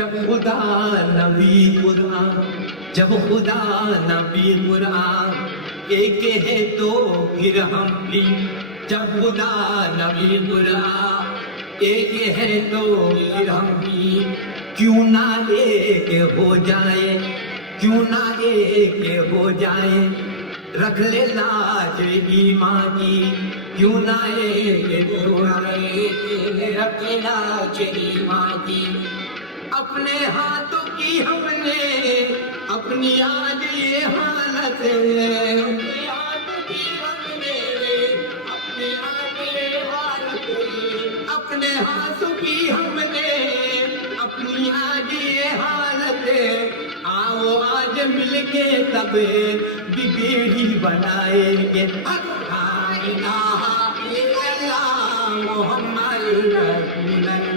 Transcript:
جب خدا نبی قرآن، جب خدا نبی قرآن ایک ہے تو پھر ہم بھی، جب خدا نبی قرآن ایک ہے تو پھر ہم بھی، کیوں نہ ایک ہو جائے، کیوں نہ ایک ہو جائے، رکھ لے لاج ایمان کی، کیوں نہ ایک ہو جائے، رکھ لے لاج ایمان کی۔ اپنے ہاتھوں کی ہم نے اپنی آج یہ حالت ہے، اپنے ہاتھوں کی ہم نے اپنی آج یہ حالت ہے، اپنے ہاتھوں کی ہم نے اپنی آج یہ حالت ہے، آؤ آج مل کے تب بگڑی بنائیں گے، لا الہ الا اللہ محمد رسول اللہ۔